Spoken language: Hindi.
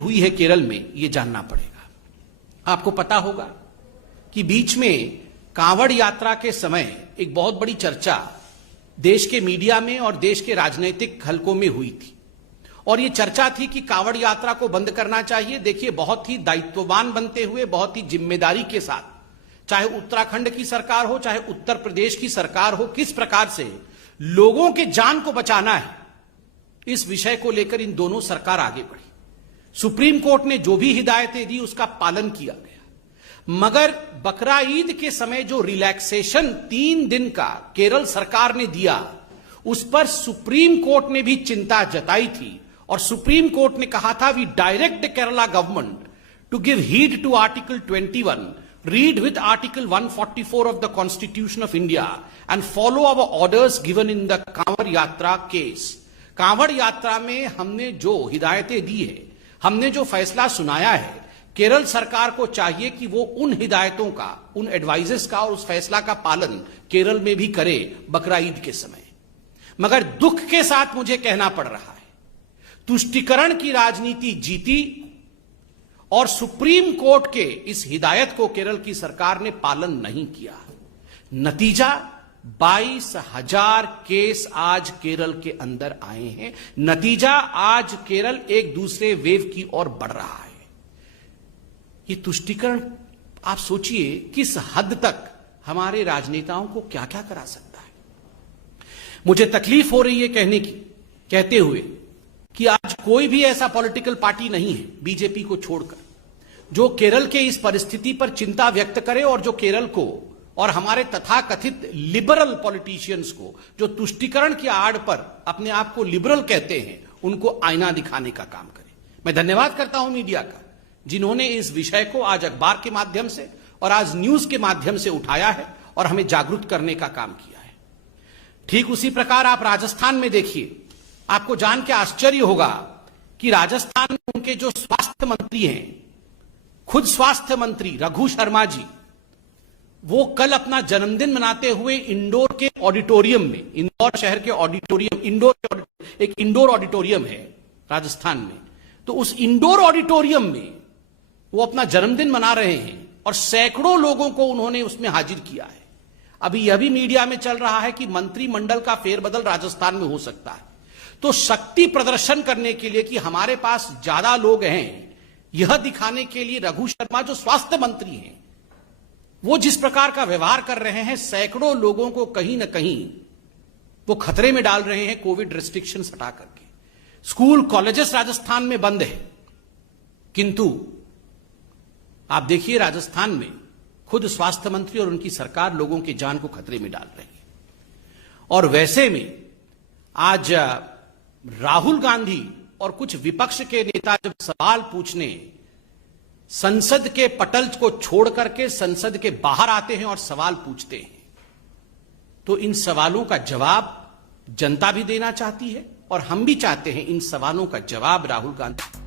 हुई है केरल में, ये जानना पड़ेगा। आपको पता होगा कि बीच में कांवड़ यात्रा के समय एक बहुत बड़ी चर्चा देश के मीडिया में और देश के राजनीतिक हलकों में हुई थी, और ये चर्चा थी कि कांवड़ यात्रा को बंद करना चाहिए। देखिए, बहुत ही दायित्ववान बनते हुए, बहुत ही जिम्मेदारी के साथ, चाहे उत्तराखंड की सरकार हो, चाहे उत्तर प्रदेश की सरकार हो, किस प्रकार से लोगों के जान को बचाना है, इस विषय को लेकर इन दोनों सरकार आगे बढ़ी। सुप्रीम कोर्ट ने जो भी हिदायतें दी उसका पालन किया गया, मगर बकरा ईद के समय जो रिलैक्सेशन 3 दिन का केरल सरकार ने दिया, उस पर सुप्रीम कोर्ट ने भी चिंता जताई थी, और सुप्रीम कोर्ट ने कहा था, we direct the Kerala government to give heed to article 21, read with article 144 of the constitution of India and follow our orders given in the Kanwar यात्रा केस। कांवड़ यात्रा में हमने जो हिदायतें दी है, हमने जो फैसला सुनाया है, केरल सरकार को चाहिए कि वो उन हिदायतों का, उन एडवाइजेस का और उस फैसला का पालन केरल में भी करे बकरा ईद के समय। मगर दुख के साथ मुझे कहना पड़ रहा है, तुष्टीकरण की राजनीति जीती और सुप्रीम कोर्ट के इस हिदायत को केरल की सरकार ने पालन नहीं किया। नतीजा 22,000 केस आज केरल के अंदर आए हैं। नतीजा आज केरल एक दूसरे वेव की ओर बढ़ रहा है। ये तुष्टीकरण, आप सोचिए किस हद तक हमारे राजनेताओं को क्या क्या करा सकता है। मुझे तकलीफ हो रही है कहते हुए कि आज कोई भी ऐसा पॉलिटिकल पार्टी नहीं है, बीजेपी को छोड़कर, जो केरल के इस परिस्थिति पर चिंता व्यक्त करे और जो केरल को और हमारे तथाकथित लिबरल पॉलिटिशियंस को, जो तुष्टीकरण की आड़ पर अपने आप को लिबरल कहते हैं, उनको आईना दिखाने का काम करे। मैं धन्यवाद करता हूं मीडिया का, जिन्होंने इस विषय को आज अखबार के माध्यम से और आज न्यूज के माध्यम से उठाया है और हमें जागरूक करने का काम किया है। ठीक उसी प्रकार आप राजस्थान में देखिए, आपको जान के आश्चर्य होगा कि राजस्थान में उनके जो स्वास्थ्य मंत्री हैं, खुद स्वास्थ्य मंत्री रघु शर्मा जी, वो कल अपना जन्मदिन मनाते हुए इंदौर के ऑडिटोरियम में, इंदौर शहर के ऑडिटोरियम, एक इंडोर ऑडिटोरियम है राजस्थान में, तो उस इंडोर ऑडिटोरियम में वो अपना जन्मदिन मना रहे हैं और सैकड़ों लोगों को उन्होंने उसमें हाजिर किया है। अभी यह भी मीडिया में चल रहा है कि मंत्रिमंडल का फेरबदल राजस्थान में हो सकता है। तो शक्ति प्रदर्शन करने के लिए कि हमारे पास ज्यादा लोग हैं, यह दिखाने के लिए रघु शर्मा जो स्वास्थ्य मंत्री हैं, वो जिस प्रकार का व्यवहार कर रहे हैं, सैकड़ों लोगों को कहीं ना कहीं वो खतरे में डाल रहे हैं कोविड रिस्ट्रिक्शंस हटा करके। स्कूल कॉलेजेस राजस्थान में बंद है, किंतु आप देखिए राजस्थान में खुद स्वास्थ्य मंत्री और उनकी सरकार लोगों की जान को खतरे में डाल रही है। और वैसे में आज राहुल गांधी और कुछ विपक्ष के नेता जब सवाल पूछने संसद के पटल को छोड़ करके संसद के बाहर आते हैं और सवाल पूछते हैं, तो इन सवालों का जवाब जनता भी देना चाहती है और हम भी चाहते हैं इन सवालों का जवाब राहुल गांधी